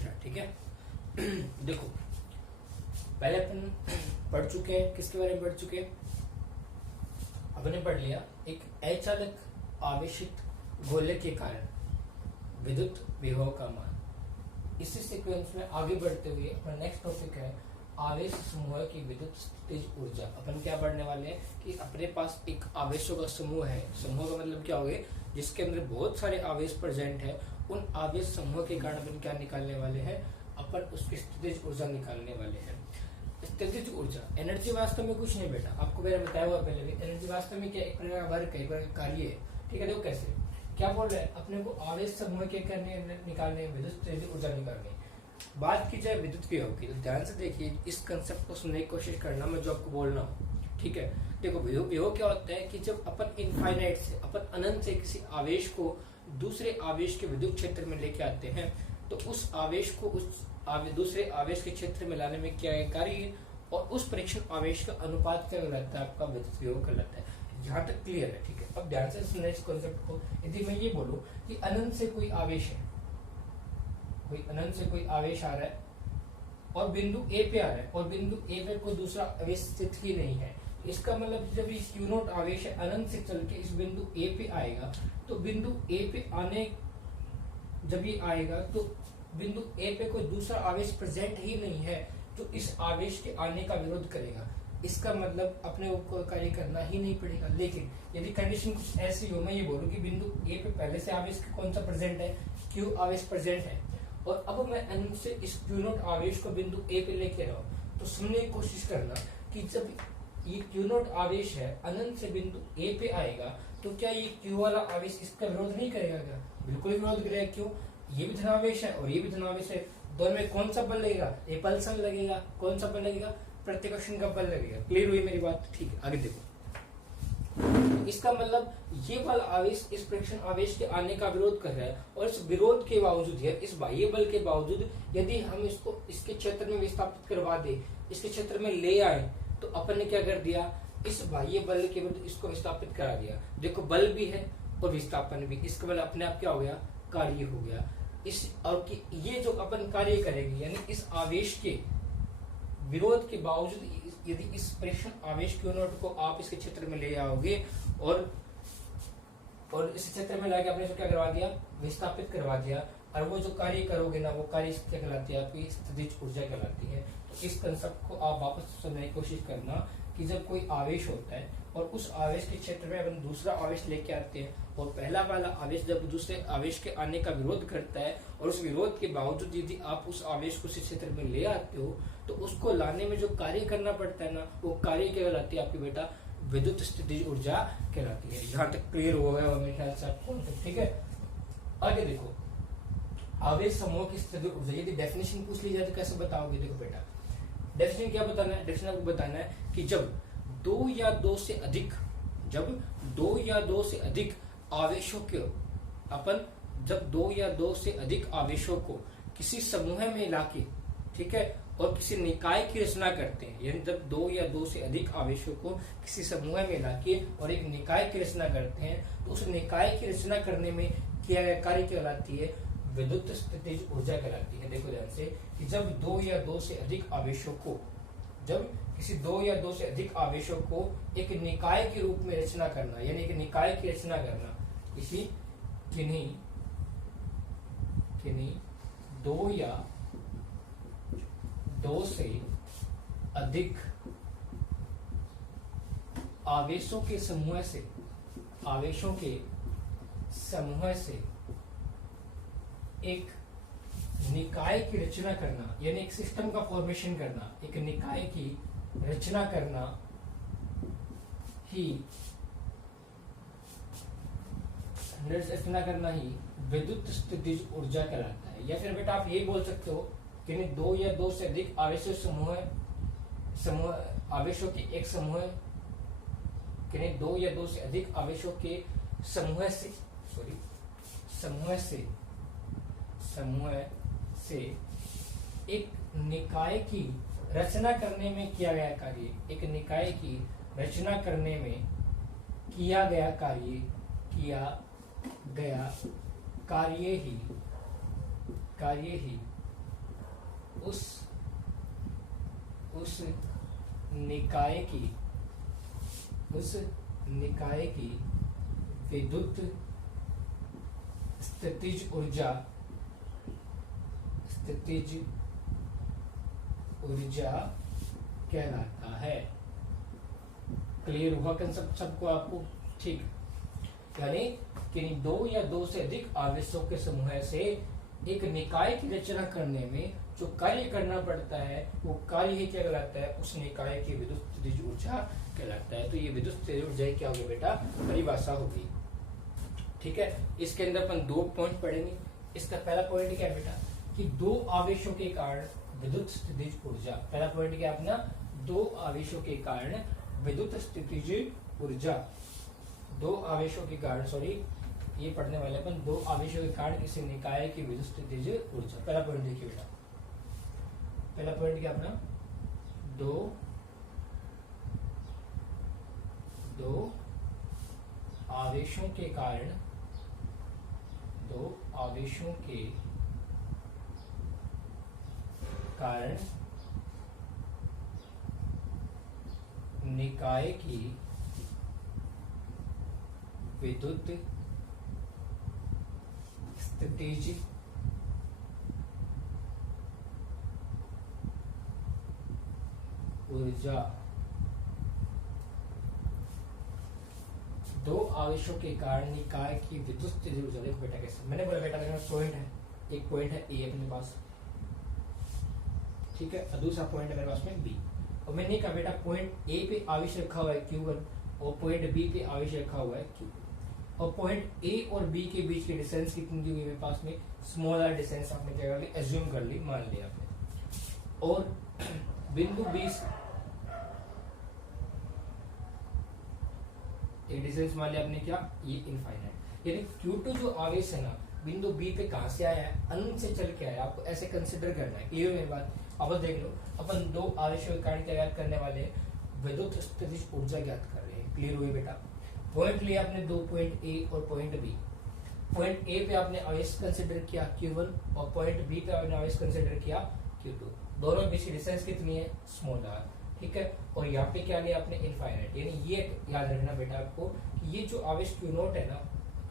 बेटा, ठीक है। देखो पहले अपन पढ़ चुके हैं, किसके बारे में पढ़ चुके हैं? अपने पढ़ लिया एक अचालक आवेशित गोले के कारण विद्युत विभव का मान। इसी सीक्वेंस में आगे बढ़ते हुए अपना नेक्स्ट टॉपिक है आवेश समूह की विद्युत स्थितिज ऊर्जा। अपन क्या पढ़ने वाले हैं कि अपने पास एक आवेशों का समूह है। समूह का मतलब क्या हो गया? जिसके अंदर बहुत सारे आवेश प्रेजेंट है। उन आवेश समूह के कारण अपन क्या निकालने वाले हैं? अपन उसकी स्थितिज ऊर्जा निकालने वाले हैं। स्थितिज ऊर्जा एनर्जी वास्तव में कुछ नहीं बेटा, आपको मैंने बताया हुआ पहले भी। एनर्जी वास्तव में क्या एक प्रकार का वर्क है, एक प्रकार का कार्य है, ठीक है। देखो कैसे क्या बोल रहे हैं, अपने को आवेश समूह के करने निकालने, विद्युत स्थितिज ऊर्जा निकालनी। बात की जाए विद्युत विभव की तो ध्यान से देखिए, इस कंसेप्ट को सुनने की कोशिश करना, मैं जो आपको बोल रहा हूँ, ठीक है। देखो विभव विभव क्या होता है कि जब अपन इनफाइनाइट से, अपन अनंत से किसी आवेश को दूसरे आवेश के विद्युत क्षेत्र में लेके आते हैं, तो उस आवेश को उस दूसरे आवेश के क्षेत्र में लाने में क्या कार्य है, और उस परीक्षण आवेश का अनुपात क्या कहलाता है? आपका विद्युत विभव कहलाता है। यहाँ तक क्लियर है, ठीक है। अब ध्यान से सुनना इस कॉन्सेप्ट को। यदि मैं ये बोलूं कि अनंत से कोई आवेश है, कोई अनंत से कोई आवेश आ रहा है और बिंदु ए पे आ रहा है, और बिंदु ए पे कोई दूसरा आवेश स्थित ही नहीं है, इसका मतलब जब इस क्यू नॉट आवेश है अनंत से चल के इस बिंदु ए पे आएगा, तो बिंदु ए पे आने जब ये आएगा तो बिंदु ए पे कोई दूसरा आवेश प्रेजेंट ही नहीं है, तो इस आवेश के आने का विरोध करेगा। इसका मतलब अपने को कार्य करना ही नहीं पड़ेगा। लेकिन यदि कंडीशन कुछ ऐसी हो, मैं ये बोलूं कि बिंदु ए पे पहले से आवेश कौन सा प्रेजेंट है? क्यू आवेश प्रेजेंट है, और अब मैं अनंत से इस क्यू नॉट आवेश को बिंदु ए पे लेके रहा हूं, तो सुनने की कोशिश करना कि जब ये क्यू नॉट आवेश है अनंत से बिंदु ए पे आएगा, तो क्या ये क्यू वाला आवेश इसका विरोध नहीं करेगा? क्या बिल्कुल विरोध करेगा। क्यों? ये भी धनावेश है और ये भी धनावेश है, दोनों में कौन सा बल लगेगा? रिपल्सन लगेगा। कौन सा बल लगेगा? प्रतिकर्षण का बल लगेगा। क्लियर हुई मेरी बात? ठीक है, आगे देखो। इसका मतलब ये वाला आवेश इस परीक्षण आवेश के आने का विरोध कर रहा है, और इस विरोध के बावजूद, इस बाह्य बल के बावजूद यदि हम इसको इसके क्षेत्र में विस्थापित करवा दे, इसके क्षेत्र में ले आए, तो अपन ने क्या कर दिया? इस बाह्य बल के विरुद्ध इसको विस्थापित करा दिया। देखो बल भी है और विस्थापन भी, इसका मतलब अपने आप क्या हो गया? कार्य हो गया। इस और कि ये जो अपन कार्य करेंगे, यानी इस आवेश के विरोध के बावजूद यदि इस परीक्षण आवेश क्यू नॉट को आप इसके क्षेत्र में ले आओगे और इस क्षेत्र में लाके आपने क्या करवा दिया? विस्थापित करवा दिया, और वो जो कार्य करोगे ना, वो कार्य क्या कहलाती है? आपकी स्थितिज ऊर्जा कहलाती है। तो इस कंसेप्ट को आप वापस समझने की कोशिश करना कि जब कोई आवेश होता है और उस आवेश के क्षेत्र में अपन दूसरा आवेश लेके आते हैं, और पहला वाला आवेश जब दूसरे आवेश के आने का विरोध करता है, और उस विरोध के बावजूद यदि आप उस आवेश को इस क्षेत्र में ले आते हो, तो उसको लाने में जो कार्य करना पड़ता है ना, वो कार्य क्या कहलाती है? आपकी बेटा विद्युत स्थितिज ऊर्जा कहलाती है। यहाँ तक क्लियर हो गया मेरे ख्याल से आपको, ठीक है। आगे देखो, आवेश समूह की स्थितिज ऊर्जा यदि डेफिनेशन पूछ ली जाए तो कैसे बताओगे? देखो बेटा, डेफिनेशन क्या बताना है? डेफिनेशन आपको बताना है कि जब दो या दो से अधिक आवेशों के अपन जब दो या दो से अधिक आवेशों को किसी समूह में लाके, ठीक है, और किसी निकाय की रचना करते हैं, यानी जब दो या दो से अधिक आवेशों को किसी समूह में लाके और एक निकाय की रचना करते हैं, तो उस निकाय की रचना करने में किया गया कार्य कहलाती है? विद्युत स्थितिज ऊर्जा कहलाती है। देखो ध्यान से कि जब दो या दो से अधिक आवेशों को, जब किसी दो या दो से अधिक आवेशों को एक निकाय के रूप में रचना करना, यानी एक निकाय की रचना करना, किसी किन्हीं दो या दो से अधिक आवेशों के समूह से एक निकाय की रचना करना, यानी एक सिस्टम का फॉर्मेशन करना, एक निकाय की रचना करना ही विद्युत स्थितिज ऊर्जा कहलाता है। या फिर बेटा आप ये बोल सकते हो कि दो या दो से अधिक आवेशों आवेशों के एक समूह, दो या दो से अधिक आवेशों के समूह से एक निकाय की रचना करने में किया गया कार्य, एक निकाय की रचना करने में किया गया कार्य ही उस निकाय की विद्युत स्थितिज ऊर्जा कहलाता है। क्लियर हुआ कंसेप्ट सबको आपको? ठीक, यानी कि दो या दो से अधिक आवेशों के समूह से एक निकाय की रचना करने में जो कार्य करना पड़ता है वो कार्य ही क्या कहलाता है? उस निकाय की विद्युत स्थितिज ऊर्जा कहलाता है। तो ये विद्युत स्थितिज ऊर्जा क्या होगी बेटा? परिभाषा होगी। ठीक है, इसके अंदर अपन दो पॉइंट पढ़ेंगे। इसका पहला पॉइंट क्या है बेटा? कि दो आवेशों के कारण विद्युत स्थितिज ऊर्जा। पहला पॉइंट क्या अपना? दो आवेशों के कारण विद्युत स्थितिज ऊर्जा। दो आवेशों के कारण, सॉरी ये पढ़ने वाले अपन, दो आवेशों के कारण किसी निकाय की विद्युत स्थितिज ऊर्जा। पहला पॉइंट देखिए बेटा, पहला पॉइंट क्या अपना? दो आवेशों के कारण निकाय की विद्युत स्थितिज ऊर्जा। दो आवेशों के कारण निकाय की विद्युत स्थितिज ऊर्जा। देखो बेटा कैसे, मैंने बोला बेटा मेरे पास पॉइंट है, एक पॉइंट है ए अपने पास, ठीक है, और दूसरा पॉइंट है मेरे पास में बी। और मैंने कहा बेटा पॉइंट ए पे आवेश रखा हुआ है Q1 और पॉइंट बी पे आवेश रखा हुआ है Q2, और पॉइंट ए और बी के बीच की डिस्टेंस कितनी दी हुई मेरे पास में? स्मॉल आर डिस्टेंस आपने क्या कर ली? एज्यूम कर ली, मान लिया आपने। और बिंदु बी एक डिस्टेंस मान लिया आपने, क्या? ये इनफाइनाइट। यानी Q2 जो आवेश है ना बिंदु बी पे कहां से आया है? अनंत से चल के आया। आपको ऐसे कंसिडर करना है। क्लियर मेरी बात? अब देख लो, अपन दो आवेशों के कारण क्या ज्ञात करने वाले हैं? विद्युत स्थितिज ऊर्जा ज्ञात कर रहे हैं। क्लियर हुई बेटा? पॉइंट लिया आपने दो, पॉइंट ए और पॉइंट बी। पॉइंट ए पे आपने आवेश कंसिडर किया Q1 और पॉइंट बी पे आपने आवेश कंसिडर किया Q2। दोनों बीच की डिस्टेंस कितनी है? Small R. ठीक है, और यहाँ पे क्या लिया आपने? इनफाइनाइट। यानी ये याद रखना बेटा आपको कि ये जो आवेश Q0 है ना,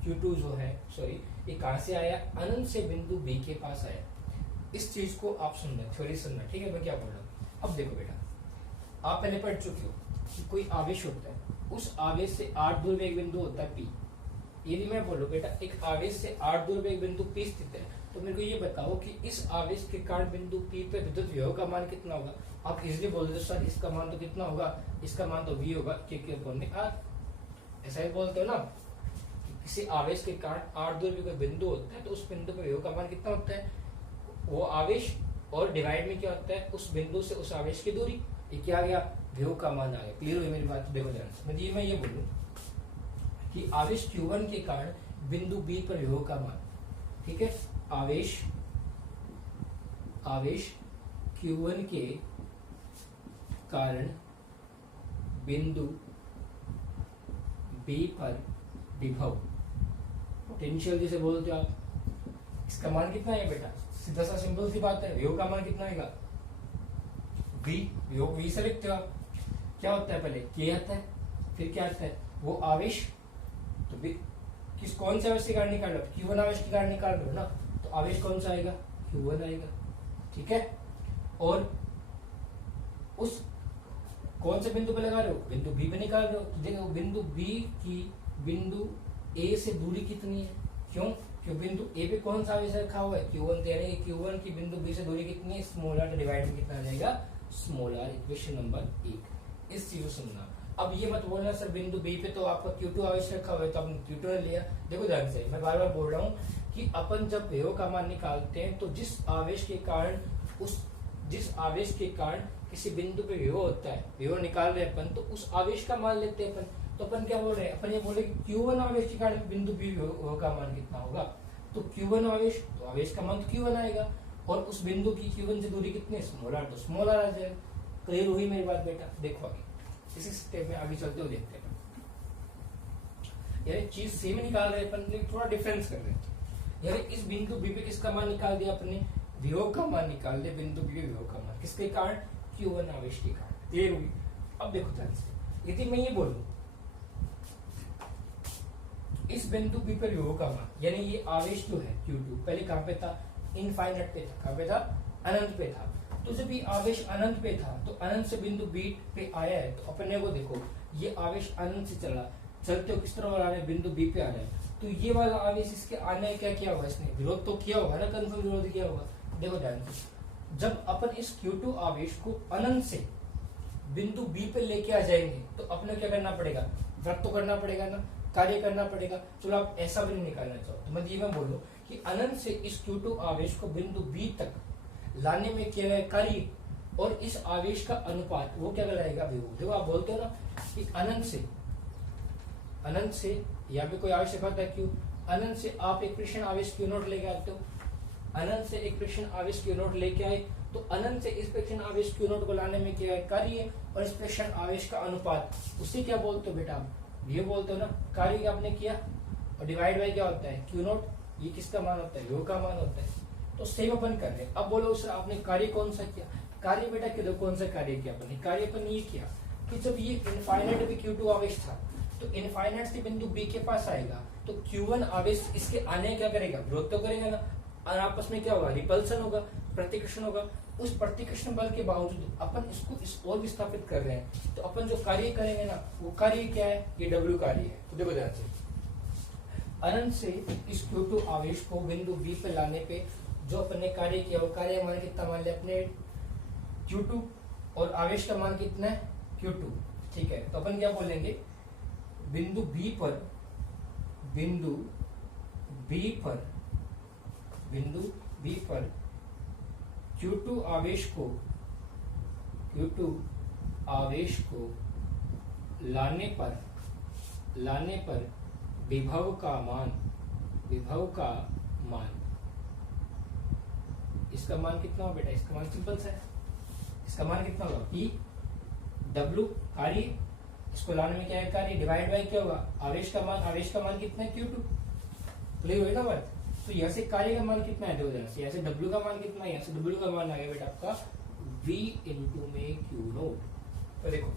Q2 जो है, सॉरी, ये कहां से आया? अनंत से बिंदु बी के पास आया। इस चीज को आप सुनना, थ्योरी सुनना, ठीक है? मैं क्या बोल रहा हूँ अब देखो बेटा, आप पहले पढ़ चुके हो कि कोई आवेश होता है, उस आवेश से r दूर में एक बिंदु होता है P। यदि मैं बोलूं बेटा एक आवेश से r दूर में एक बिंदु P स्थित है, तो मेरे को ये बताओ कि इस आवेश के कारण बिंदु P पे विद्युत विभव का मान कितना होगा? आप इजीली बोल दो सर इसका मान तो कितना होगा? इसका मान तो V होगा, Q/r। ऐसा ही बोलते हो ना, किसी आवेश के कारण r दूर में कोई बिंदु होता है तो उस बिंदु पे विभव का मान कितना होता है? वो आवेश और डिवाइड में क्या होता है? उस बिंदु से उस आवेश की दूरी। ये क्या आ गया? विभव का मान आ गया। क्लियर हुई मेरी बात? देखो ध्यान से, मैं ये बोलूं कि आवेश Q1 के कारण बिंदु B पर विभव का मान, ठीक है, आवेश Q1 के कारण बिंदु B पर विभव, पोटेंशियल जिसे बोलते हो आप, इसका मान कितना है बेटा? सीधा सा सिंपल सी बात है, विभव का मान कितना आएगा? V। विभव V से लिखते हो आप। क्या होता है? पहले K आता है, फिर क्या आता है? वो आवेश, तो कौन से आवेश के कारण निकाल रहे हो? Q1 आवेश के कारण निकाल रहे हो ना, तो आवेश कौन सा आएगा? Q1 आएगा, ठीक है। और उस कौन से बिंदु पे लगा रहे हो? बिंदु B पे निकाल रहे हो। तो देखो बिंदु B की बिंदु A से दूरी कितनी है? क्यों? क्योंकि बिंदु A पे कौन सा आवेश रखा हुआ है? Q1। यानी Q1 की बिंदु B से दूरी कितनी है? Small are. डिवाइड में कितना आ जाएगा? Small R. Equation number 1। इस चीज को सुनना। अब ये मत बोलना सर बिंदु B पे तो आपका Q2 आवेश रखा हुआ है तो आपने Q2 ने लिया। देखो ध्यान से, मैं बार बार बोल रहा हूँ कि अपन जब विभव का मान निकालते हैं तो जिस आवेश के कारण किसी बिंदु पे विभव होता है, विभव निकाल रहे अपन, तो उस आवेश का मान लेते हैं अपन। तो अपन क्या बोल रहे हैं? अपन ये बोल रहे हैं कि Q1 आवेश के कारण बिंदु B विभव का मान कितना होगा? तो Q1 आवेश, तो आवेश का मान तो Q1 आएगा, और उस बिंदु की Q1 से दूरी कितनी है? Small R. तो स्मॉल आर आ जाएगा। क्लियर हुई मेरी बात बेटा? देखो आगे इसी स्टेप में आगे चलते हुए देखते हैं। यानी चीज सेम निकाल रहे हैं अपन, थोड़ा डिफरेंस कर रहे हैं। यानी इस बिंदु B पे किसका मान निकाल दिया अपने? विभव का मान निकाल दे, बिंदु बी पे विभव का मान, किसके कारण, Q1 आवेश के कारण। क्लियर हुई? अब देखो ध्यान से, यदि मैं ये बोलूं इस बिंदु बी पर विभव का मान, यानी ये आवेश जो है Q2 पहले कहां पे था, इनफाइनाइट पे था, कहां पे था, अनंत पे था। तो जब ये आवेश अनंत पे था तो अनंत से बिंदु बी पे आया है, तो अपने को देखो ये आवेश अनंत से चला, चलते हो किस तरह आ रहा है, बिंदु बी पे आ रहा है, तो ये वाला आवेश इसके आने क्या किया होगा, इसने विरोध तो किया होगा ना, कन्फर्म विरोध किया होगा। देखो ध्यान से, जब अपन इस Q2 आवेश को अनंत से बिंदु बी पे लेके आ जाएंगे तो अपने क्या करना पड़ेगा, व्रत तो करना पड़ेगा ना, कार्य करना पड़ेगा। चलो आप ऐसा भी नहीं निकालना चाहो तो मैं ये मैं बोलूं कि अनंत से इस Q2 आवेश को बिंदु बी तक लाने में किया गया कार्य और इस आवेश का अनुपात वो क्या कहलाएगा, विभव। देखो आप बोलते हो ना कि अनंत से यहाँ पे कोई आवेश होता है क्यों, अनंत से आप एक कृष्ण आवेश क्यू नोट लेके आते हो, अनंत से एक कृष्ण आवेश क्यू नोट लेके आए तो अनंत से इस कृष्ण आवेश क्यू नोट को लाने में क्या है, कार्य और इस कृष्ण आवेश का अनुपात, उसे क्या बोलते हो बेटा आप, ये बोलते हो ना, कार्य आपने किया और डिवाइड बाय क्या होता है, क्यू नोट, ये किसका मान होता है, विभव का मान होता है। तो सेम अपन कर रहे हैं। अब बोलो सर आपने कार्य कौन सा किया, कार्य बेटा किलो कौन सा कार्य किया अपने, कार्य अपन ये किया कि जब ये इनफाइनाइट पे Q2 आवेश था तो इनफाइनाइट से बिंदु B के पास आएगा तो Q1 आवेश इसके आने क्या करेगा, विरोध तो करेगा ना, और आपस में क्या होगा, रिपल्सन होगा, प्रतिकर्षण होगा। उस प्रतिकर्षण बल के बावजूद अपन इसको इस ओर विस्थापित कर रहे हैं, तो अपन जो कार्य करेंगे ना वो कार्य क्या है, ये W कार्य है। तो देखो ध्यान से, अनंत से इस Q2 आवेश को बिंदु B पे लाने पे जो अपन ने कार्य किया वो कार्य मान कितना मान लिया अपने Q2 और आवेश का मान कितना है Q2, ठीक है। तो अपन क्या बोलेंगे, बिंदु B पर Q2 आवेश को लाने पर विभव का मान इसका मान कितना होगा बेटा, इसका मान सिंपल सा है, इसका मान कितना होगा, P W कार्य, इसको लाने में क्या है कार्य, डिवाइड बाय क्या होगा, आवेश का मान कितना है Q2। क्लियर हुई ना बात। तो यहाँ से कार्य का मान कितना है, देखो जरा से, यहाँ से W का मान कितना है, यहाँ से W का मान आ गया बेटा आपका V इंटू में Q नोट। तो देखो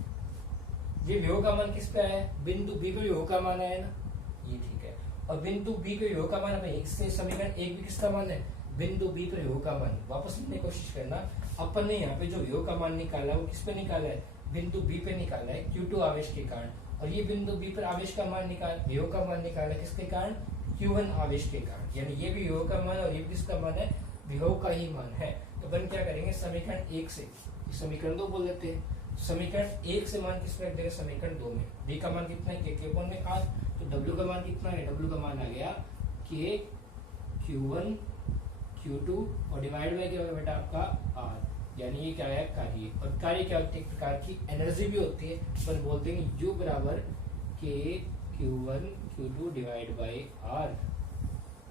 ये विभव का मान किस पे आया है, बिंदु B पे विभव का मान आया ना, ये ठीक है। और बिंदु B पे विभव का मान है, इससे समीकरण एक भी किसका मान है, बिंदु B पे विभव का मान। वापस लिखने की कोशिश करना, अपन ने यहाँ पे जो विभव का मान निकाला वो किस पे निकाला है, बिंदु B पे निकाला है Q2 आवेश के कारण, और ये बिंदु B पर आवेश का मान विभव का मान निकाला किसके कारण, Q1 आवेश के कारण। यानी ये भी विभव का मान और ये भी किसका मान है, विभव का ही मान है। तो अपन क्या करेंगे, समीकरण 1 से समीकरण 2 बोल देते हैं, समीकरण 1 से मान किस में रख देंगे, समीकरण 2 में। B का मान कितना है, K अपॉन में R, तो W का मान कितना है, W का मान आ गया K Q1 Q2 और डिवाइड बाय क्या होगा बेटा आपका R, यानी ये क्या है कार्य। और कार्य क्या होती है, एक प्रकार की एनर्जी भी होती है, अपन बोलते हैं U बराबर K Q1 Q2 divide by R।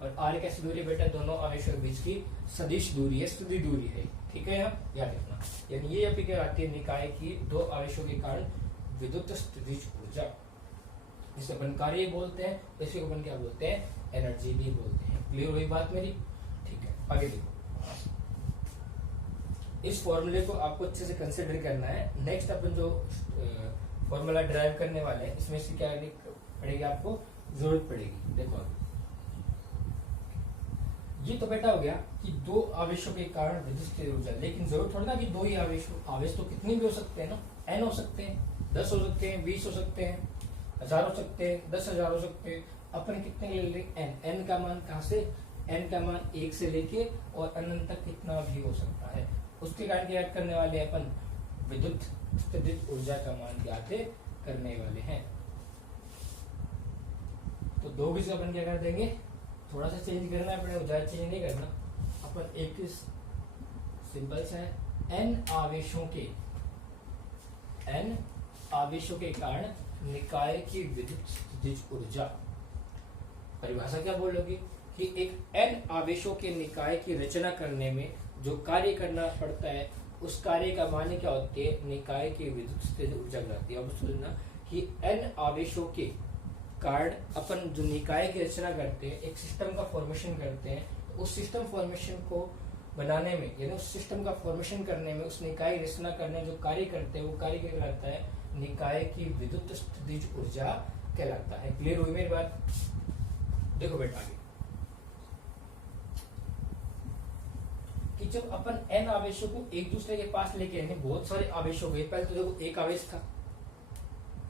और R कैसी दूरी है बेटा, दोनों आवेशों के बीच की सदिश दूरी है, सदी दूरी है, ठीक है। यहाँ याद रखना, यानी ये अभी क्या आती है, निकाय की दो आवेशों के कारण विद्युत स्थितिज ऊर्जा, जिसे अपन कार्य बोलते हैं, इसे अपन क्या बोलते हैं, एनर्जी भी बोलते हैं। क्लियर हुई बात मेरी, ठीक है। आगे देखो, इस फॉर्मूले को आपको अच्छे से कंसिडर करना है। नेक्स्ट अपन जो फॉर्मूला ड्राइव करने वाले हैं इसमें से क्या पड़ेगी, आपको जरूरत पड़ेगी। देखो ये तो बेटा हो गया कि दो आवेशों के कारण विद्युत स्थितिज ऊर्जा, लेकिन जरूरत थोड़ा ना कि दो ही आवेश तो कितने भी हो सकते हैं ना, n हो सकते हैं, 10 हो सकते हैं, 20 हो सकते हैं, 1000 हो सकते हैं, 10,000 हो सकते हैं। अपन कितने ले लेंगे, n का मान कहाँ से, n का मान 1 से लेके और अनंत तक कितना भी हो सकता है। उसके कारण ज्ञात करने वाले अपन विद्युत स्थितिज ऊर्जा का मान ज्ञात करने वाले हैं। तो दो बीच अपन क्या कर देंगे, थोड़ा सा चेंज करना पड़ेगा, ज्यादा चेंज नहीं करना। अपन एक सिंपल सा है, n आवेशों के कारण निकाय की विद्युत स्थितिज ऊर्जा। परिभाषा क्या बोलोगे कि एक n आवेशों के निकाय की रचना करने में जो कार्य करना पड़ता है उस कार्य का मान क्या होती है, निकाय की विद्युत स्थितिज ऊर्जा कहलाती है। अब सुनना कि n आवेशों के कारण अपन जो निकाय की रचना करते हैं, एक सिस्टम का फॉर्मेशन करते हैं, तो उस सिस्टम फॉर्मेशन को बनाने में, यानी उस सिस्टम का फॉर्मेशन करने में, उस निकाय की रचना करने में जो कार्य करते हैं वो कार्य क्या कहलाता है? निकाय की विद्युत स्थितिज ऊर्जा कहलाता है। क्लियर हुई मेरी बात? देखो बेटा आगे कि जब अपन n आवेशों को एक दूसरे के पास लेके आए, बहुत सारे आवेश हो गए, पहले तो देखो एक आवेश था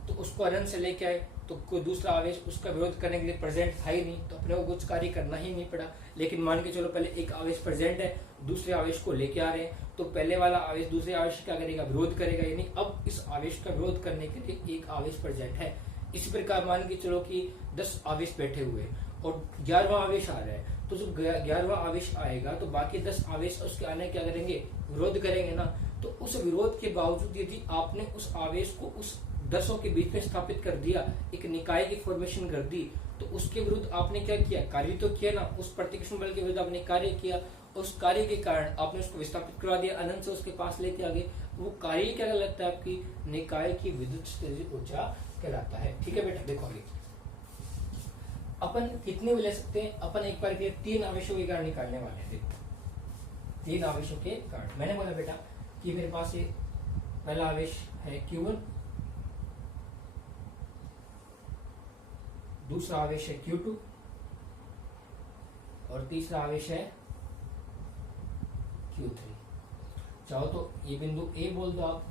तो उसको अनंत से लेके आए तो कोई दूसरा आवेश उसका विरोध करने के लिए प्रेजेंट था ही नहीं, तो अपने को कुछ कार्य करना ही नहीं पड़ा। लेकिन मान के चलो पहले एक आवेश प्रेजेंट है, दूसरे आवेश को लेके आ रहे हैं, तो पहले वाला आवेश दूसरे आवेश क्या करेगा? विरोध करेगा, यानी अब इस आवेश का विरोध करने के लिए एक आवेश प्रेजेंट है। इसी प्रकार मान के चलो कि 10 आवेश बैठे हुए और 11वां आवेश आ रहा है, तो जब 11वां आवेश आएगा तो बाकी 10 आवेश उसके आने क्या करेंगे? विरोध करेंगे ना। तो उस विरोध के बावजूद यदि आपने उस आवेश को उस 10 के बीच में स्थापित कर दिया, एक निकाय की फॉर्मेशन कर दी, तो उसके विरुद्ध आपने क्या किया? कार्य तो किया ना। उस प्रतिकर्षण बल के विरुद्ध आपने कार्य किया, उस कार्य के कारण आपने उसको विस्थापित करवा दिया, अनंत से उसके पास लेके आ गए। वो कार्य क्या कहलाता है? आपकी निकाय की विद्युत स्थितिज ऊर्जा कहलाता है। ठीक है बेटा, देखो आगे अपन कितने भी ले सकते हैं? अपन एक बार के 3 आवेशों के कारण निकालने वाले हैं। 3 आवेशों के कारण मैंने बोला बेटा कि मेरे पास ये पहला आवेश है Q1, दूसरा आवेश है Q2 और तीसरा आवेश है Q3। चाहो तो ये बिंदु A बोल दो आप,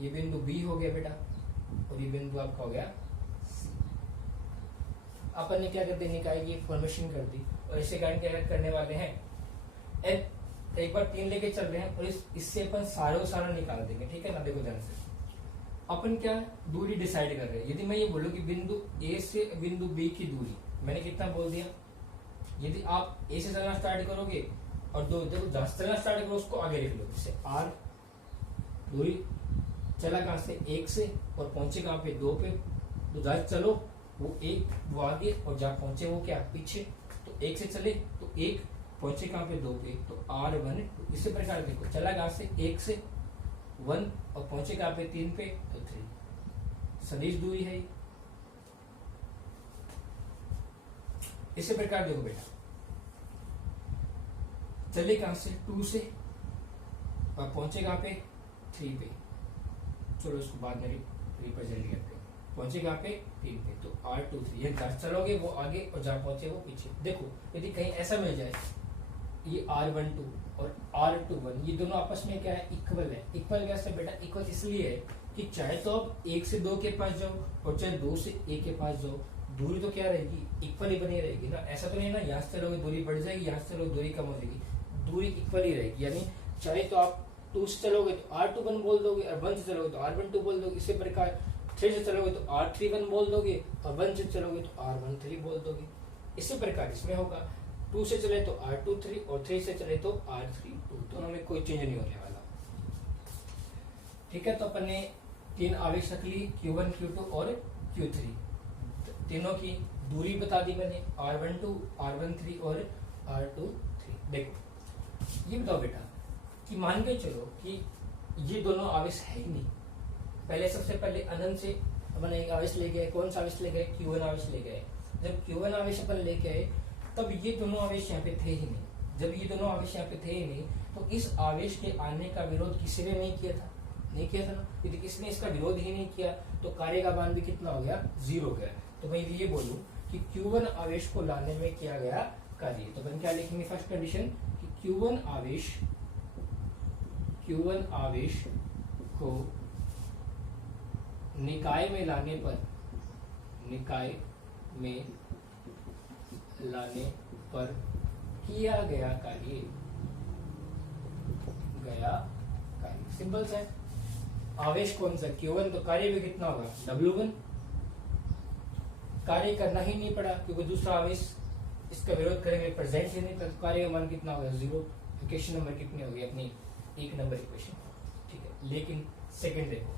ये बिंदु B हो गया बेटा और ये बिंदु आपका हो गया C। अपन ने क्या कर दी? निकाय की फॉर्मेशन कर दी और इससे कारण क्या करने वाले हैं? एक बार 3 लेके चल रहे हैं और इससे अपन सारा निकाल देंगे। ठीक है ना? देखो ध्यान से अपन क्या दूरी डिसाइड कर रहे हैं। यदि मैं ये बोलूं कि बिंदु A से बिंदु B की दूरी, मैंने कितना बोल दिया? यदि आप A से चलना स्टार्ट करोगे और देखो जहां से चलना स्टार्ट करो उसको आगे लिख लो, जैसे R दूरी चला कहां से? 1 से और पहुंचे कहां पे? 2 पे। तो जहां चलो वो 1 वो आगे और जहां पहुंचे वो क्या? पीछे। तो 1 से चले तो 1, पहुंचे कहां पे? 2 पे, तो R1 2। इसी प्रकार देखो चला कहां से? 1 से 1 और पहुंचे कहां पे? 3 पे, तो 3 सदिश दूरी है। इसी प्रकार देखो बेटा चले कहां से? 2 से और पहुंचे कहां पे? 3 पे। चलो इसको बाद में रिप्रेजेंट करते हैं। पहुंचे कहां पे? 3 पे, तो R23। ये जहां चलोगे वो आगे और जहां पहुंचे वो पीछे। देखो यदि कहीं ऐसा मिल जाए ये R12 और R21 ये दोनों आपस में क्या है? इक्वल है। इक्वल कैसे बेटा? इक्वल इसलिए है कि चाहे तो आप 1 से 2 के पास जाओ और चाहे 2 से 1 के पास जाओ, दूरी तो क्या रहेगी? इक्वल ही बनी रहेगी ना। ऐसा तो नहीं ना यहाँ से चलोगे दूरी बढ़ जाएगी, यहाँ से चलोगे दूरी कम हो जाएगी, दूरी इक्वल ही रहेगी। यानी चाहे तो आप 2 से चलोगे तो R21 बोल दोगे और 1 से चलोगे तो R12 बोल दोगे। इसी प्रकार 3 से चलोगे तो R31 बोल दोगे और 1 से चलोगे तो R13 बोल दोगे। इसी प्रकार इसमें होगा 2 से चले तो R23 और 3 से चले तो R32, दोनों में कोई चेंज नहीं होने वाला। ठीक है, तो अपन ने 3 आवेश रख ली, Q1, Q2 और Q3। तीनों की दूरी बता दी मैंने, R12, R13 और R23। देखो ये बताओ बेटा कि मान के चलो कि ये दोनों आवेश है ही नहीं। पहले सबसे पहले अनंत से अपन एक आवेश ले गए। कौन सा आवेश ले गए? Q1 आवेश ले गए। जब Q1 आवेश अपन लेके आए तब ये दोनों आवेश यहाँ पे थे ही नहीं। जब ये दोनों आवेश यहाँ पे थे ही नहीं तो इस आवेश के आने का विरोध किसी ने नहीं किया था, नहीं किया था ना। यदि किसी ने इसका विरोध ही नहीं किया तो कार्य का मान भी कितना हो गया? 0 हो गया। तो मैं यदि ये बोलूं कि Q1 आवेश को लाने में किया गया कार्य, तो अपन क्या लिखेंगे? फर्स्ट कंडीशन कि Q1 आवेश को निकाय में लाने पर किया गया कार्य सिंपल सा है। आवेश कौन सा? Q1, तो कार्य भी कितना होगा? W1। कार्य करना ही नहीं पड़ा क्योंकि दूसरा आवेश इसका विरोध करेंगे, प्रेजेंट ही नहीं, तो कार्य का मान कितना होगा? 0। इक्वेशन नंबर कितनी होगी अपनी? 1 नंबर इक्वेशन। ठीक है, लेकिन सेकंड देखो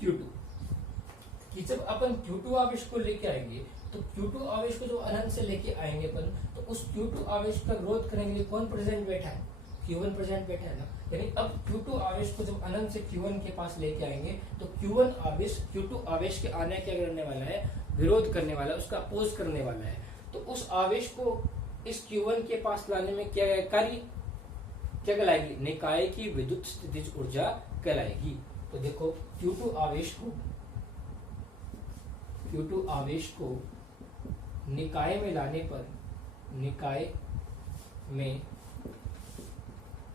Q2 कि जब अपन Q2 आवेश को लेके आएंगे तो Q2 आवेश को जो अनंत से लेके आएंगे अपन, तो उस Q2 आवेश का विरोध करने के लिए कौन प्रेजेंट बैठा है? Q1 प्रेजेंट बैठा है ना। यानी अब Q2 आवेश को जब अनंत से Q1 के पास लेके आएंगे तो Q1 आवेश Q2 आवेश के आने क्या करने वाला है? विरोध करने वाला है, उसका अपोज करने वाला है। तो उस आवेश को इस Q1 के पास लाने में क्या कार्य क्या कहलाएगी, निकाय की विद्युत स्थितिज ऊर्जा कहलाएगी। तो देखो Q2 आवेश को निकाय में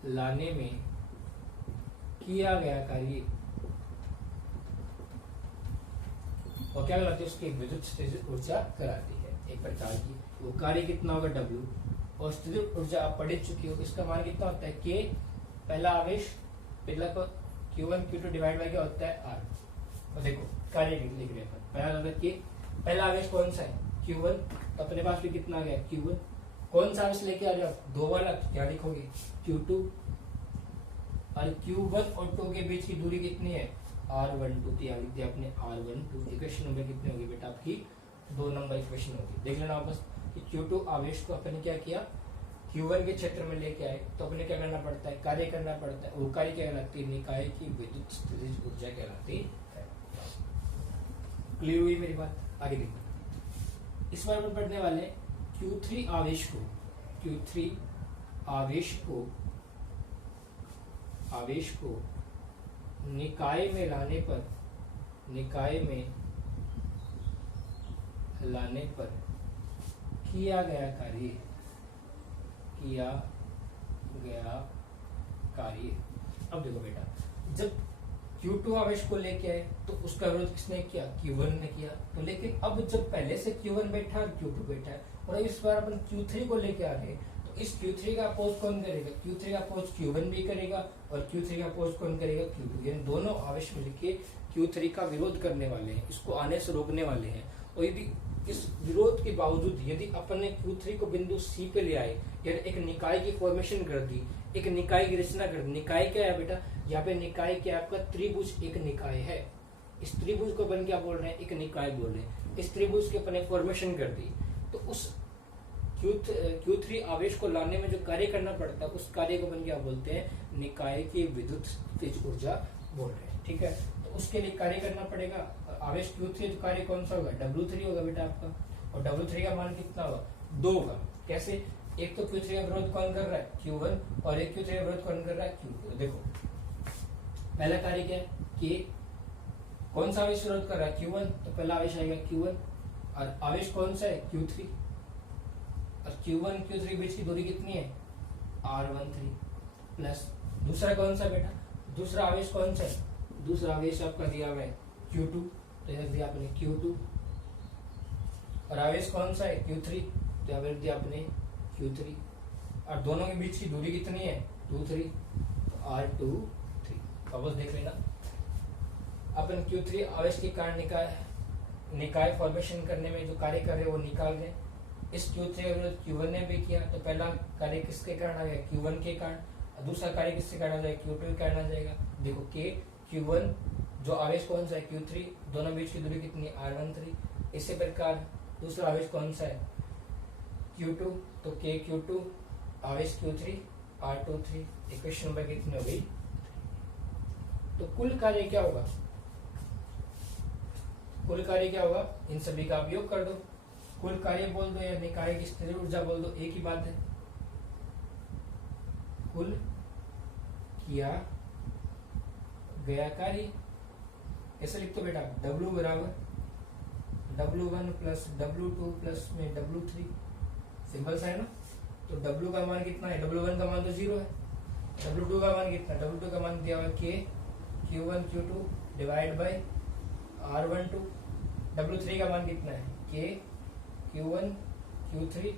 लाने में किया गया कार्य और क्या कहलाती है, उसकी विद्युत स्थितिज ऊर्जा कहलाती है एक प्रकार की। वो कार्य कितना होगा W, और स्थितिज ऊर्जा आप पढ़ चुकी हो, इसका मान कितना होता है K, पहला आवेश पहला को Q1 Q2 डिवाइड बाय क्या होता है R। और देखो कार्य लिख रहे हैं, पहला होगा K, पहला आवेश कौन सा है Q1, तो अपने पास भी कितना आ गया Q1, कौन सा आवेश लेके आ जाओ दो वाला, तो क्या लिखोगे Q2, और Q1 और 2 के बीच की दूरी कितनी है R12, तो लिख दिया आपने R12। इक्वेशन नंबर कितनी होगी बेटा आपकी 2 नंबर इक्वेशन होगी। देख लेना वापस कि Q2 आवेश को अपने क्या किया Q1 के क्षेत्र में लेके आए, तो अपने क्या करना पड़ता है, कार्य करना पड़ता है। वो कार्य क्या कहलाती है, निकाय की विद्युत स्थितिज ऊर्जा कहलाती है। क्लियर हुई मेरी बात? आगे देखो, इस बार हम पढ़ने वाले Q3 आवेश को निकाय में लाने पर किया गया कार्य। अब देखो बेटा, जब Q2 आवेश को लेके आए तो उसका विरोध किसने किया, Q1 ने किया। तो लेकिन अब जब पहले से Q1 बैठा और Q2 बैठा है, और इस बार अपन Q3 को लेके आ गए, तो इस Q3 का अपोज कौन करेगा, Q3 का अपोज Q1 भी करेगा, और Q3 का अपोज कौन करेगा Q2। यानी दोनों आवेश मिलके Q3 का विरोध करने वाले हैं, इसको आने से रोकने वाले हैं। और यदि इस विरोध के बावजूद यदि अपन ने Q3 को बिंदु C पे ले आए, यानी एक निकाय की फॉर्मेशन कर दी, एक निकाय की रचना कर दी। निकाय क्या है बेटा, यहाँ पे निकाय क्या है आपका, त्रिभुज एक निकाय है। इस त्रिभुज को अपन क्या बोल रहे हैं, एक निकाय बोल रहे हैं। इस त्रिभुज के अपन फॉर्मेशन कर दी, तो उस Q3 आवेश को लाने में जो कार्य करना पड़ता है, उस कार्य को अपन क्या बोलते हैं, निकाय की विद्युत स्थितिज ऊर्जा बोल रहे हैं। ठीक है, तो उसके लिए कार्य करना पड़ेगा। आवेश Q3 तो कार्य कौन सा होगा, W3 होगा बेटा आपका। और W3 का मान कितना होगा, 2 होगा। कैसे, एक तो Q3 का विरोध कौन कर रहा है Q1, और एक Q3 का विरोध कौन कर रहा है Q2। देखो पहला कार्य क्या है, K, कौन सा आवेश विरोध कर रहा है Q1, तो पहला आवेश आएगा Q1, और आवेश कौन सा है Q3, और Q1 Q3 बीच की दूरी कितनी है R13, प्लस दूसरा कौन सा बेटा, दूसरा आवेश कौन सा है, दूसरा आवेश आपका दिया हुआ है Q2, तो यहाँ दिया आपने Q2, और आवेश कौन सा है Q3, तो यहाँ दिया आपने Q3, और दोनों के बीच की दूरी कितनी है 2-3, तो R23। वापस देख लेना, अपन Q3 आवेश के कारण निकाय फॉर्मेशन करने में जो कार्य कर रहे हैं वो निकाल रहे हैं। इस Q3 का विरोध Q1 ने भी किया, तो पहला कार्य किसके कारण आ गया, Q1 के कारण, और दूसरा कार्य किसके कारण आ जाएगा, Q2 के कारण आ जाएगा। देखो K, Q1 जो आवेश कौन सा है Q3, दोनों बीच की दूरी कितनी है R13। इसी प्रकार दूसरा आवेश कौन सा है Q2, तो K Q2, आवेश Q3 R23। इक्वेशन नंबर कितनी हो गई, तो कुल कार्य क्या होगा, इन सभी का उपयोग कर दो, कुल कार्य बोल दो या निकाय की स्थिर ऊर्जा बोल दो, एक ही बात है। कुल किया गया कार्य कैसे लिखते हो बेटा, W बराबर W1 प्लस W2 प्लस में W3, सिंपल सा है ना। तो W का मान कितना है, W1 का मान तो 0 है, W2 का मान कितना, W2 का मान दिया हुआ K Q1 Q2 divide by R12, W3 का मान कितना है K Q1 Q3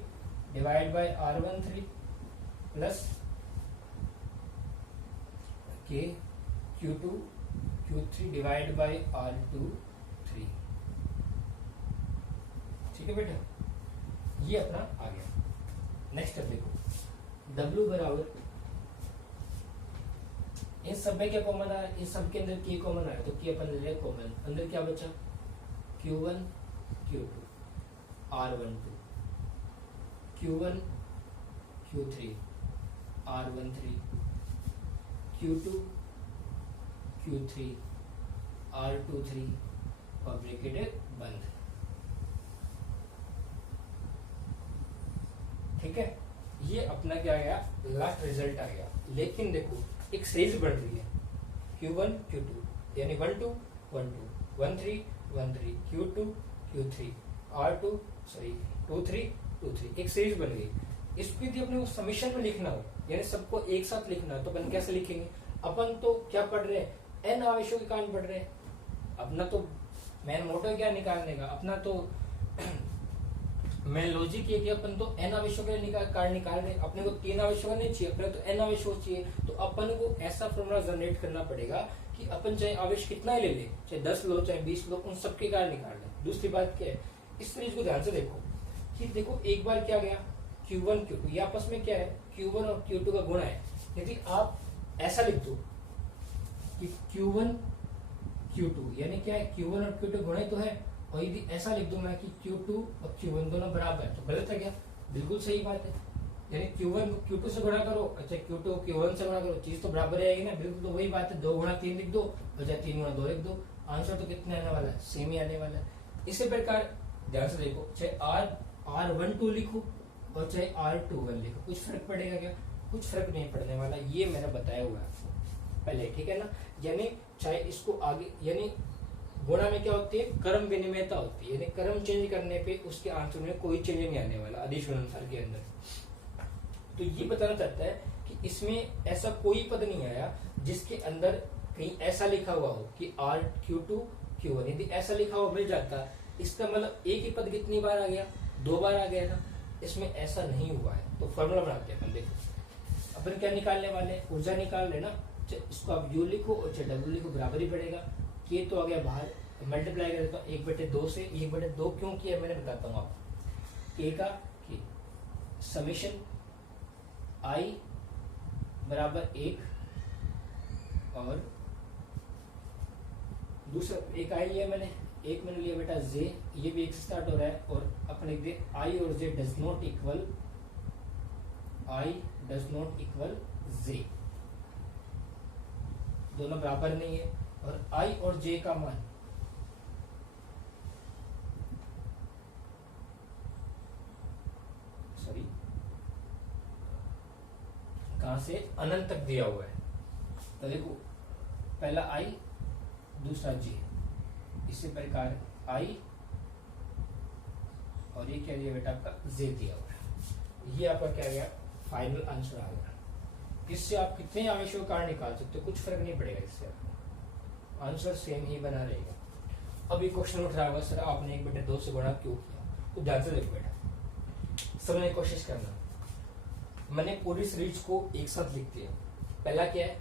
divide by R13 plus K Q2 Q3 divide by R23। ठीक है बेटा, ये अपना आ गया। नेक्स्ट स्टेप देखो, W बराबर इन सब में क्या कॉमन आया, इन सब के अंदर K कॉमन आया, तो K अपन ले लिया कॉमन, अंदर क्या बचा Q1 Q2 R12 Q1 Q3 R13 Q2 Q3 R23 और ब्रैकेट बंद। ठीक है, ये अपना क्या आ गया, लास्ट रिजल्ट आ गया। लेकिन देखो एक सीरीज बढ़ रही है, Q1 Q2 यानी 1 2 1 2 1 3 1 3 Q2 Q3 R2 सॉरी 2 3 2 3, एक सीरीज बन गई। इसको यदि अपने को समीशन में लिखना हो यानी सबको एक साथ लिखना है तो अपन कैसे लिखेंगे? अपन तो क्या पढ़ रहे हैं, n आवेशों के कारण पढ़ रहे हैं। अपना तो मेन मोटो क्या निकालने का, अपना तो मेन लॉजिक ये कि अपन तो n आवेशों के कारण निकाल रहे हैं। अपने को 3 आवेशों का नहीं चाहिए, अपने तो n आवेशों चाहिए। तो अपन को ऐसा फॉर्मूला जनरेट करना पड़ेगा कि अपन चाहे आवेश कितना ही ले ले, चाहे 10 लो चाहे 20 लो, उन सबके कारण निकाल लें। दूसरी बात क्या है, इस सीरीज को ध्यान से देखो कि देखो एक बार क्या गया Q1 Q2, ये आपस में क्या है, Q1 और Q2 का गुणा है। यदि आप ऐसा लिख दो कि Q1 Q2 यानी क्या है, Q1 और Q2 गुणा तो है, और यदि ऐसा लिख दूं मैं कि Q2 और Q1 दोनों बराबर है, तो गलत है क्या? बिल्कुल सही बात है। यानी Q1 को Q2 से गुणा करो, अच्छा Q2 को Q1 से गुणा करो, चीज तो बराबर आएगी ना। बिल्कुल तो वही बात है, 2 गुणा 3 लिख दो और चाहे 3 गुणा 2 लिख दो, आंसर तो कितने आने वाला है, सेम ही आने वाला है। इसी प्रकार ध्यान से देखो, चाहे R12 लिखो और चाहे R21 लिखो, कुछ फर्क पड़ेगा क्या? कुछ फर्क नहीं पड़ने वाला, ये मैंने बताया हुआ है आपको पहले, ठीक है ना। यानी चाहे इसको आगे, यानी गुणा में क्या होती है, क्रम विनिमयता होती है, यानी क्रम चेंज करने पे उसके आंसर में कोई चेंज नहीं आने वाला अदिश गुणनफल के अंदर। तो ये बताना चाहता है कि इसमें ऐसा कोई पद नहीं आया जिसके अंदर कहीं ऐसा लिखा हुआ हो कि R Q2 Q1, यदि ऐसा लिखा हुआ मिल जाता, इसका मतलब एक ही पद कितनी बार आ गया, 2 बार आ गया था। इसमें ऐसा नहीं हुआ है। तो फॉर्मूला बनाते हैं अपन, देखो अपन क्या निकालने वाले हैं, ऊर्जा निकाल रहे ना। इसको आप U लिखो और चाहे W लिखो, बराबर ही पड़ेगा। ये तो आ गया बाहर, मल्टीप्लाई कर देता हूँ 1/2 से। 1/2 क्यों किया मैंने बताता हूँ आपको। K का K समेशन I बराबर 1 और दूसरा एक I लिया मैंने, एक मैंने लिया बेटा J, ये भी 1 से स्टार्ट हो रहा है। और अपने लिख दे I और J does not equal, I does not equal J, दोनों बराबर नहीं है। और I और J का मान सॉरी कहां से, अनंत तक दिया हुआ है। तो देखो पहला I दूसरा J, इसी प्रकार I और ये क्या दिया बेटा आपका J दिया हुआ है। ये आपका क्या गया, फाइनल आंसर आ गया। इससे आप कितने आवेशों का कारण निकाल सकते हो, कुछ फर्क नहीं पड़ेगा, इससे आपको आंसर सेम ही बना रहेगा। अब ये क्वेश्चन उठ रहा होगा, सर आपने 1/2 से गुणा क्यों किया? तो ध्यान से देखो बेटा, समझने की कोशिश करना। मैंने पूरी सीरीज को एक साथ लिख दिया। पहला क्या है,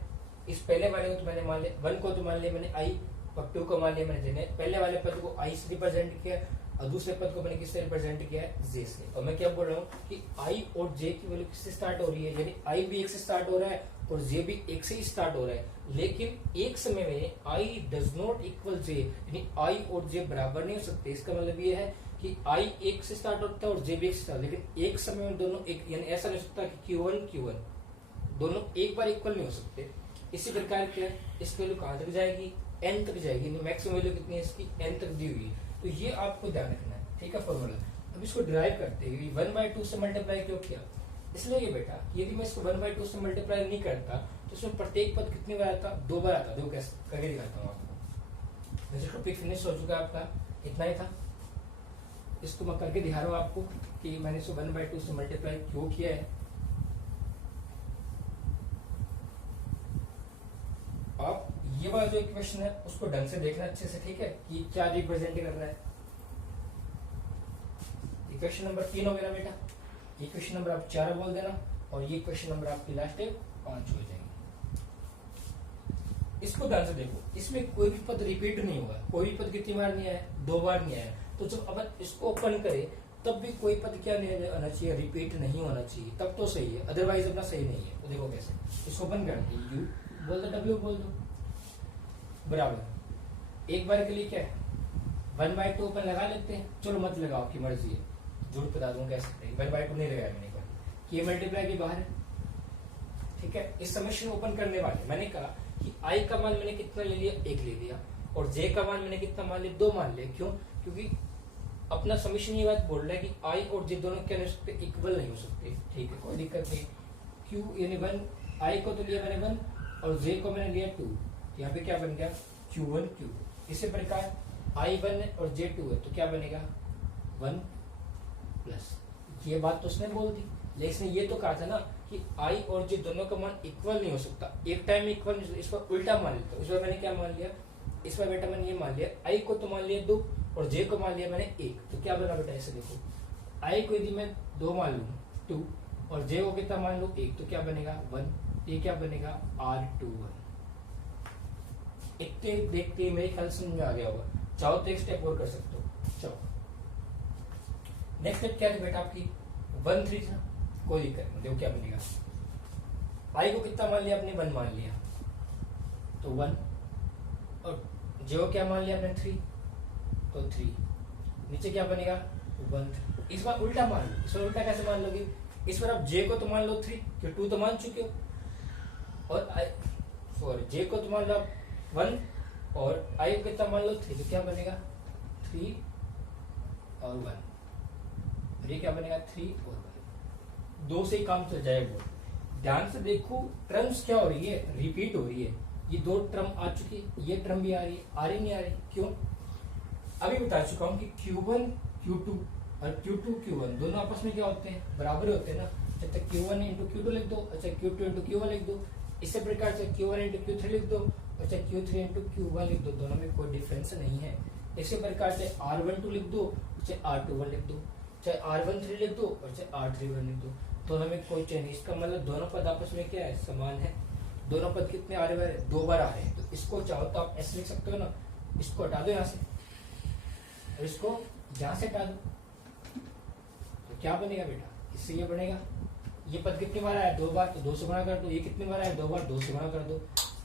इस पहले वाले को तो मैंने मान लिया 1 को, तो मान लिया मैंने I, और 2 को मान लिया मैंने J। पहले वाले पद को I से रिप्रेजेंट किया और दूसरे पद को मैंने किससे रिप्रेजेंट किया है, J से। और मैं क्या बोल रहा हूँ कि I और J की वैल्यू किससे स्टार्ट हो रही है, यानी I भी 1 से स्टार्ट हो रहा है और J भी 1 से ही स्टार्ट हो रहा है। लेकिन एक समय में I does not equal J, यानी I और J बराबर नहीं हो सकते। इसका मतलब ये है कि I 1 से स्टार्ट होता है और J भी 1 से स्टार्ट, लेकिन एक समय में दोनों एक, यानी ऐसा नहीं हो सकता कि Q1 दोनों एक बार इक्वल नहीं हो सकते। इसी प्रकार क्या है, इसकी वैल्यू कहां तक जाएगी, n तक जाएगी। मैक्सिमम वैल्यू कितनी है इसकी, n तक दी हुई है। तो ये आपको ध्यान रखना है, ठीक है फॉर्मूला। अब इसको डिराइव करते हैं 1/2 से मल्टीप्लाई क्यों किया, इसलिए ये बेटा यदि मैं इसको 1/2 से मल्टीप्लाई नहीं करता तो इसमें प्रत्येक पद कितनी बार आता, 2 बार आता। देखो कैसे करके दिखाता हूँ आपको। वैसे टॉपिक फिनिश हो चुका है आपका, इतना ही था। इसको मैं करके दिखा रहा हूँ आपको कि मैंने इसको 1/2 से मल्टीप्लाई क्यों किया है। आप ये वाला जो इक्वेशन है उसको ढंग से देखना अच्छे से, ठीक है, कि क्या रिप्रेजेंट कर रहा है। इक्वेशन नंबर 3 हो गया ना बेटा, इक्वेशन नंबर आप 4 बोल देना, और ये इक्वेशन नंबर आपकी लास्ट 5 हो जाएंगे। इसको ध्यान से देखो, इसमें कोई भी पद रिपीट नहीं हुआ, कोई भी पद कितनी बार नहीं आया, 2 बार नहीं आया। तो जब अपन इसको ओपन करें तब भी कोई पद क्या नहीं आना चाहिए, रिपीट नहीं होना चाहिए, तब तो सही है, अदरवाइज अपना सही नहीं है। तो देखो कैसे, इसको ओपन करके U बोल दो, W बोल दो, बराबर एक बार के लिए क्या है 1/2 अपन लगा लेते हैं। चलो मत लगाओ, आपकी मर्जी है, झूठ बता दूं कह सकते हैं 1/2 नहीं लगाया मैंने, कि मल्टीप्लाई के बाहर है, ठीक है। इस समस्या को ओपन करने वाले मैंने कहा कि I का मान मैंने कितना ले लिया, 1 ले लिया, और J का मान मैंने कितना मान लिया, 2 मान लिया। क्यों? क्योंकि अपना समीशन ये बात बोल रहा है कि आई और जे दोनों क्या नहीं हो सकते, इक्वल नहीं हो सकते। ठीक है, कोई दिक्कत नहीं। क्यू यानी 1, आई को तो लिया मैंने 1 और जे को मैंने लिया 2, यहाँ पे क्या बन गया Q1 Q2। इसी प्रकार I1 और J2 है तो क्या बनेगा 1 प्लस, ये बात तो उसने बोल दी, लेकिन इसने ये तो कहा था ना कि I और J दोनों का मान इक्वल नहीं हो सकता, एक टाइम में इक्वल नहीं हो सकता। इस पर उल्टा मान लेता हूँ। इस बार मैंने क्या मान लिया, इस बार बेटा मैंने ये मान लिया I को तो मान लिया 2 और J को मान लिया मैंने 1, तो क्या बना बेटा ऐसे देखो, I को यदि मैं 2 मान लूँ 2 और J को कितना मान लूँ 1, तो क्या बनेगा 1, ये क्या बनेगा R21। इतने देखते मेरे ख्याल समझ में आ गया होगा। चाहो तो एक स्टेप और कर सकते हो। चलो नेक्स्ट स्टेप क्या है बेटा आपकी 1 3 था, कोई दिक्कत नहीं। देखो क्या बनेगा, आई को कितना मान लिया आपने 1 मान लिया तो 1 और जो क्या मान लिया आपने 3 तो 3, नीचे क्या बनेगा 1। इस बार उल्टा मान लो। इस बार उल्टा कैसे मान लोगे, इस बार आप जे को तो मान लो 3 क्योंकि 2 तो मान चुके हो और जे को तो मान लो आप 1 और आई को कितना मान लो 3, तो क्या बनेगा 3 और 1, ये क्या बनेगा 3 और 1, 2 से ही काम चल जाएगा। ध्यान से देखो टर्म्स क्या हो रही है, रिपीट हो रही है। ये 2 टर्म आ चुकी है, ये टर्म भी आ रही है नहीं आ रही, क्यों अभी बता चुका हूं कि Q1 Q2 और Q2 Q1 दोनों आपस में क्या होते हैं, बराबर होते हैं ना। अच्छा Q1 इंटू Q2 लिख दो, अच्छा Q2 इंटू Q1 लिख दो, इसी प्रकार से Q1 इंटू Q3 लिख दो, अच्छा Q3 इंटू Q1 लिख दो, दोनों में कोई डिफरेंस नहीं है। इसी प्रकार से R12 लिख दो, चाहे R21 लिख दो, चाहे R13 लिख दो और चाहे R31 लिख दो, दोनों में कोई चेंज नहीं। इसका मतलब दोनों पद आपस में क्या है, समान है। दोनों पद कितने आ रहे हैं, 2 बार आ रहे हैं। तो इसको चाहो तो आप ऐसे लिख सकते हो ना, इसको हटा दो यहाँ से और इसको यहाँ से हटा दो, तो क्या बनेगा बेटा, इससे ये बनेगा, ये पद कितनी बार आया 2 बार, तो 2 से गुणा कर दो। ये कितनी बार आया 2 बार, 2 से गुणा कर दो।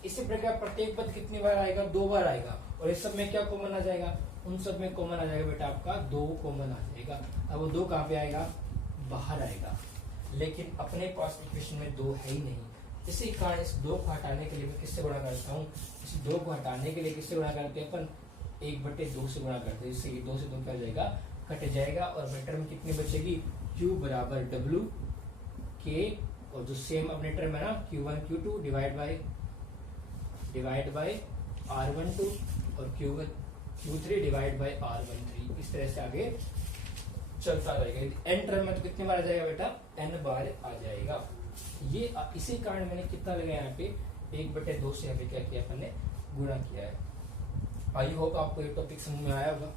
इसी प्रकार प्रत्येक पद कितनी बार आएगा 2 बार आएगा, और इस सब में क्या कॉमन आ जाएगा, उन सब में कॉमन आ जाएगा बेटा आपका 2 कॉमन आ जाएगा। अब वो 2 कहाँ पे आएगा, बाहर आएगा, लेकिन अपने पास इक्वेशन में 2 है ही नहीं। इसी कारण इस 2 को हटाने के लिए मैं किससे गुणा करता हूँ, इस 2 को हटाने के लिए किससे गुणा करते हैं अपन, 1/2 से गुणा करते हैं। इससे ये 2 से 2 क्या जाएगा, कट जाएगा, और मेटर में कितनी बचेगी, Q बराबर W K, और जो सेम अपने टर्म है ना Q1 Q2 divide by R12 और Q3 डिवाइड बाय R13। इस तरह से आगे चलता रहेगा। एन टर्म में तो कितनी बार आ जाएगा बेटा, n बार आ जाएगा। ये इसी कारण मैंने कितना लगाया यहाँ पे 1/2 से यहाँ पे क्या किया अपन ने, गुणा किया है। आई होप आपको ये टॉपिक समझ में आया होगा।